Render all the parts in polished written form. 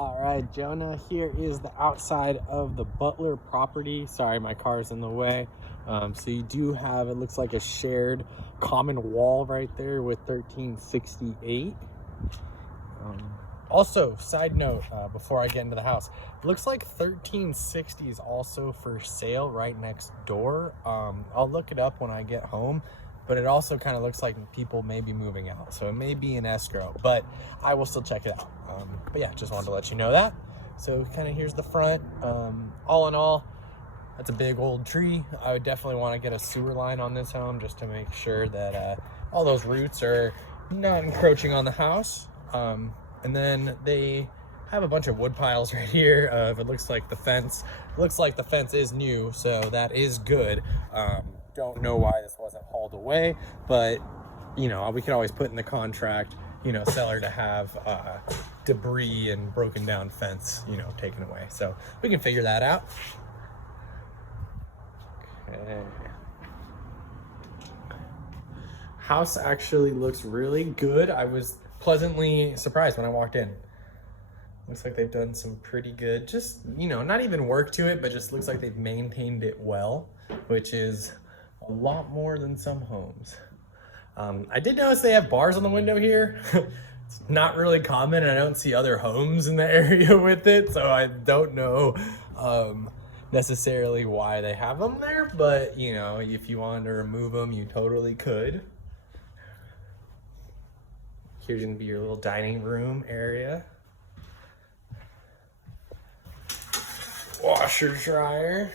All right, Jonah, here is the outside of the Butler property. Sorry, my car's in the way. So you do have, it looks like a shared common wall right there with 1368. Also, side note, before I get into the house, it looks like 1360 is also for sale right next door. I'll look it up when I get home, but it also kind of looks like people may be moving out. So it may be an escrow, but I will still check it out. But yeah, just wanted to let you know that. So kind of here's the front. All in all, that's a big old tree. I would definitely want to get a sewer line on this home just to make sure that all those roots are not encroaching on the house. And then they have a bunch of wood piles right here. It looks like the fence is new, so that is good. Don't know why this wasn't hauled away, but you know, we could always put in the contract, you know, seller to have debris and broken down fence, you know, taken away. So we can figure that out. Okay. House actually looks really good. I was pleasantly surprised when I walked in. Looks like they've done some pretty good, just, you know, not even work to it, but just looks like they've maintained it well, which is a lot more than some homes. I did notice they have bars on the window here. It's not really common, and I don't see other homes in the area with it, so I don't know necessarily why they have them there, but you know, if you wanted to remove them, you totally could. Here's gonna be your little dining room area. Washer dryer.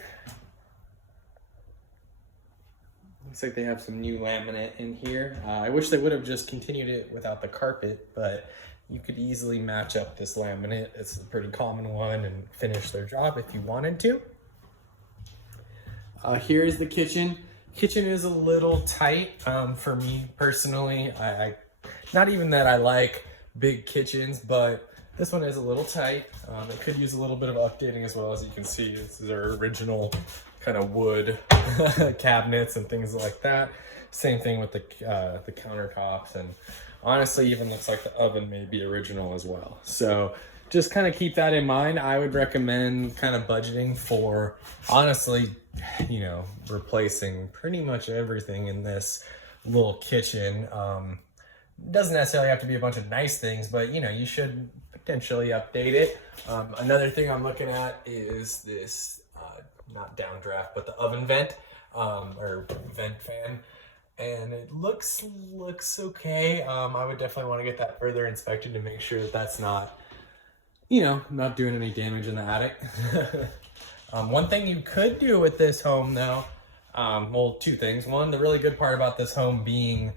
Looks like they have some new laminate in here. I wish they would have just continued it without the carpet, but you could easily match up this laminate. It's a pretty common one and finish their job if you wanted to. Here is the kitchen. Kitchen is a little tight for me personally. I not even that I like big kitchens, but this one is a little tight. It could use a little bit of updating as well. As you can see, this is our original kind of wood cabinets and things like that. Same thing with the countertops, and honestly even looks like the oven may be original as well. So just kind of keep that in mind. I would recommend kind of budgeting for, honestly, you know, replacing pretty much everything in this little kitchen. Doesn't necessarily have to be a bunch of nice things, but you know, you should potentially update it. Another thing I'm looking at is this not downdraft, but the oven vent or vent fan, and it looks okay. I would definitely want to get that further inspected to make sure that that's not, you know, not doing any damage in the attic. One thing you could do with this home though, well, two things. One, the really good part about this home being,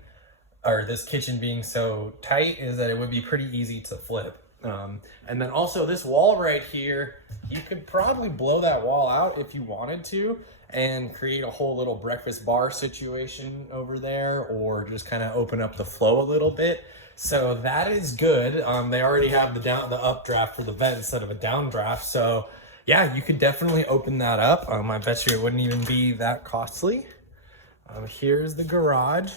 or this kitchen being so tight, is that it would be pretty easy to flip. And then also this wall right here, you could probably blow that wall out if you wanted to and create a whole little breakfast bar situation over there, or just kind of open up the flow a little bit. So that is good. They already have the updraft for the vent instead of a downdraft. So yeah, you could definitely open that up. I bet you it wouldn't even be that costly. Here's the garage.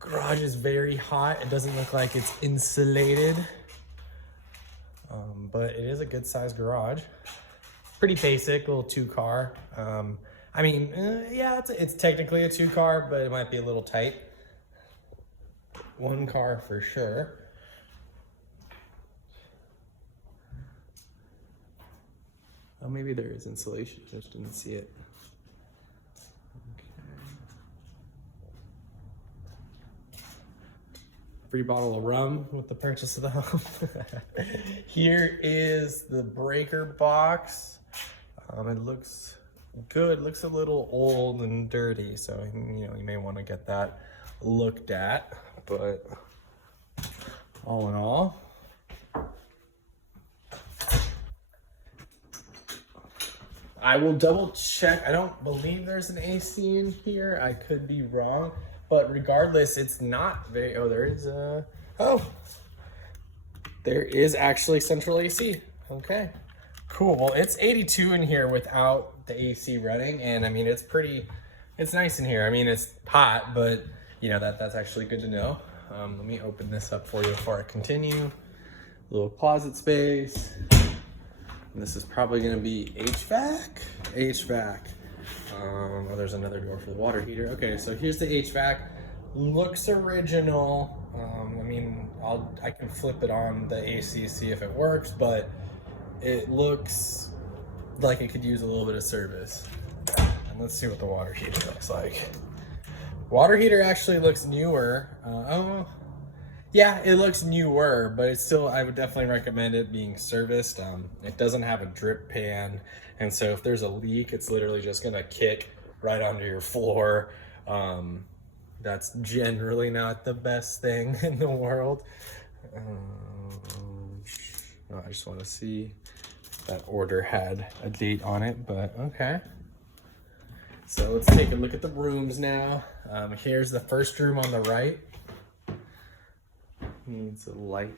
Garage is very hot. It doesn't look like it's insulated, but it is a good sized garage. Pretty basic, little 2-car. I mean, yeah, it's technically a 2-car, but it might be a little tight. 1 car for sure. Oh, maybe there is insulation, just didn't see it. Free bottle of rum with the purchase of the home. Here is the breaker box. It looks good. Looks a little old and dirty, so you know, you may want to get that looked at. But all in all, I will double check. I don't believe there's an AC in here. I could be wrong. But regardless, it's not very, there is actually central AC. Okay, cool. Well, it's 82 in here without the AC running. And I mean, it's nice in here. I mean, it's hot, but you know, that's actually good to know. Let me open this up for you before I continue. little closet space. And this is probably gonna be HVAC. Oh, there's another door for the water heater. Okay, so here's the HVAC. Looks original. I mean, I can flip it on the AC, see if it works, but it looks like it could use a little bit of service. And let's see what the water heater looks like. Water heater actually looks newer. Oh, yeah, it looks newer, but it's still, I would definitely recommend it being serviced. It doesn't have a drip pan, and so if there's a leak, it's literally just gonna kick right onto your floor. That's generally not the best thing in the world. I just want to see if that order had a date on it, but okay. So let's take a look at the rooms now. Here's the first room on the right. Needs a light.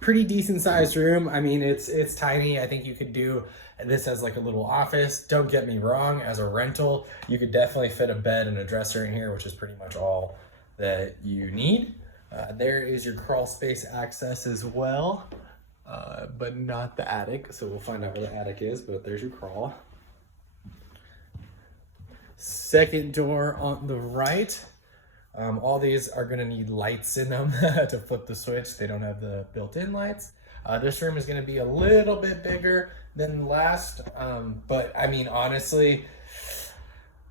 Pretty decent sized room. I mean, it's tiny. I think you could do this as like a little office. Don't get me wrong, as a rental, you could definitely fit a bed and a dresser in here, which is pretty much all that you need. There is your crawl space access as well, but not the attic. So we'll find out where the attic is, but there's your crawl. Second door on the right. All these are gonna need lights in them to flip the switch. They don't have the built-in lights. This room is gonna be a little bit bigger than the last, but I mean, honestly,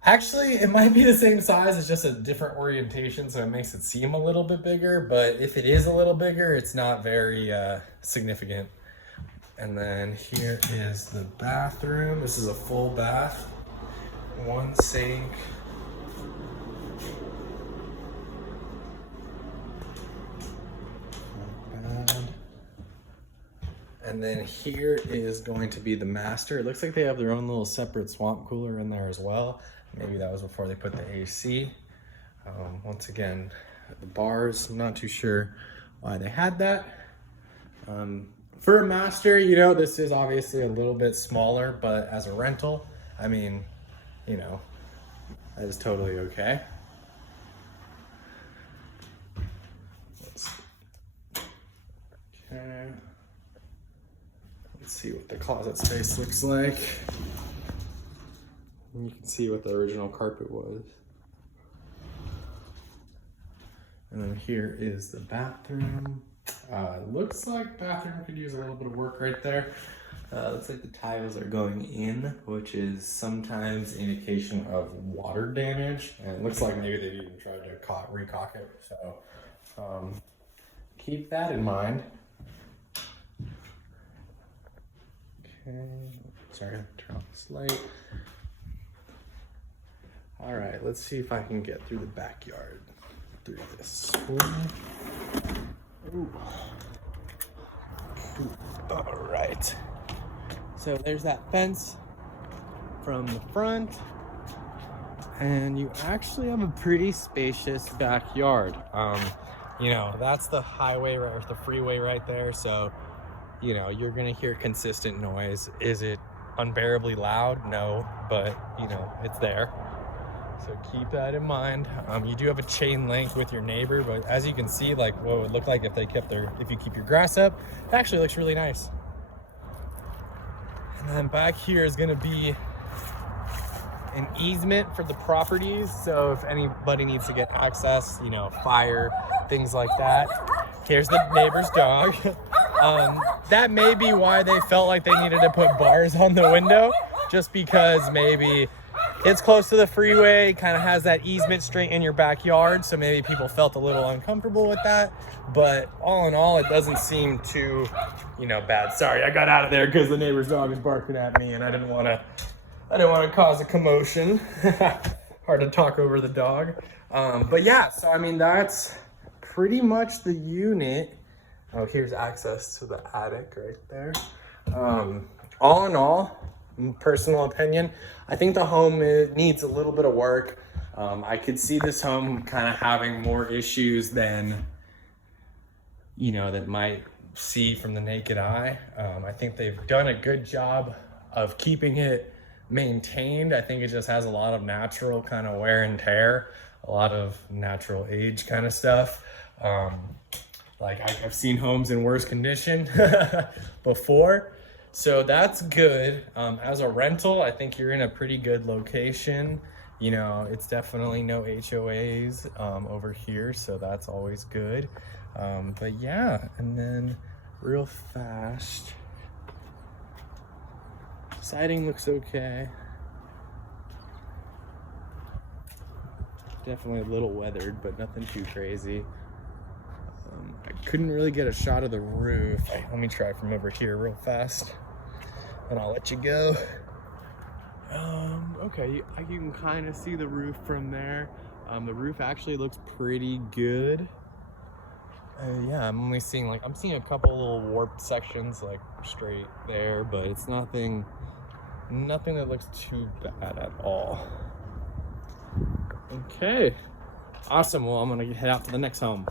actually, it might be the same size, it's just a different orientation, so it makes it seem a little bit bigger, but if it is a little bigger, it's not very significant. And then here is the bathroom. This is a full bath, one sink. And then here is going to be the master. It looks like they have their own little separate swamp cooler in there as well. Maybe that was before they put the AC. Once again, the bars, I'm not too sure why they had that. For a master, you know, this is obviously a little bit smaller, but as a rental, I mean, you know, that is totally okay. Okay. Let's see what the closet space looks like. You can see what the original carpet was. And then here is the bathroom. Looks like bathroom could use a little bit of work right there. Looks like the tiles are going in, which is sometimes indication of water damage. And it looks like maybe they even tried to recaulk it. So keep that in mind. Okay, sorry, turn off this light. All right, let's see if I can get through the backyard through this. Ooh. All right. So there's that fence from the front, and you actually have a pretty spacious backyard. You know, that's the highway or the freeway right there. So, you know, you're gonna hear consistent noise. Is it unbearably loud? No, but you know, it's there. So keep that in mind. You do have a chain link with your neighbor, but as you can see, like what it would look like if you keep your grass up, it actually looks really nice. And then back here is gonna be an easement for the properties. So if anybody needs to get access, you know, fire, things like that. Here's the neighbor's dog. That may be why they felt like they needed to put bars on the window, just because maybe it's close to the freeway, kind of has that easement straight in your backyard, so maybe people felt a little uncomfortable with that. But all in all, it doesn't seem too, you know, bad. Sorry, I got out of there because the neighbor's dog is barking at me, and I didn't want to cause a commotion. Hard to talk over the dog. But yeah, so I mean, that's pretty much the unit. Oh, here's access to the attic right there. All in all, personal opinion, I think the home needs a little bit of work. I could see this home kind of having more issues than, you know, that might see from the naked eye. I think they've done a good job of keeping it maintained. I think it just has a lot of natural kind of wear and tear, a lot of natural age kind of stuff. Like I've seen homes in worse condition before. So that's good. As a rental, I think you're in a pretty good location. You know, it's definitely no HOAs over here, so that's always good. But yeah, and then real fast. Siding looks okay. Definitely a little weathered, but nothing too crazy. I couldn't really get a shot of the roof. Let me try from over here real fast, and I'll let you go. Okay, you can kind of see the roof from there. The roof actually looks pretty good. Yeah, I'm seeing a couple little warped sections like straight there, but it's nothing that looks too bad at all. Okay, awesome. Well, I'm gonna head out to the next home.